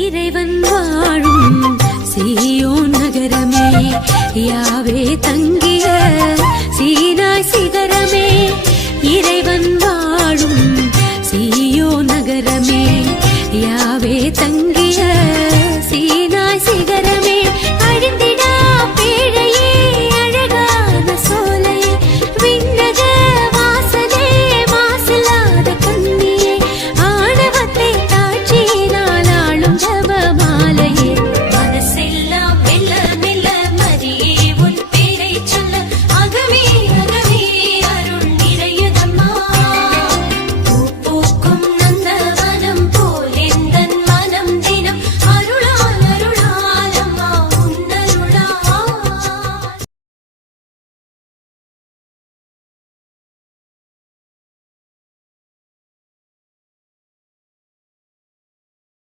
இறைவன் வாழும் சீயோன் நகரமே, யாவே தங்கிய சீனாய் சிகரமே. இறைவன் வாழும் சீயோன் நகரமே, யாவே தங்கிய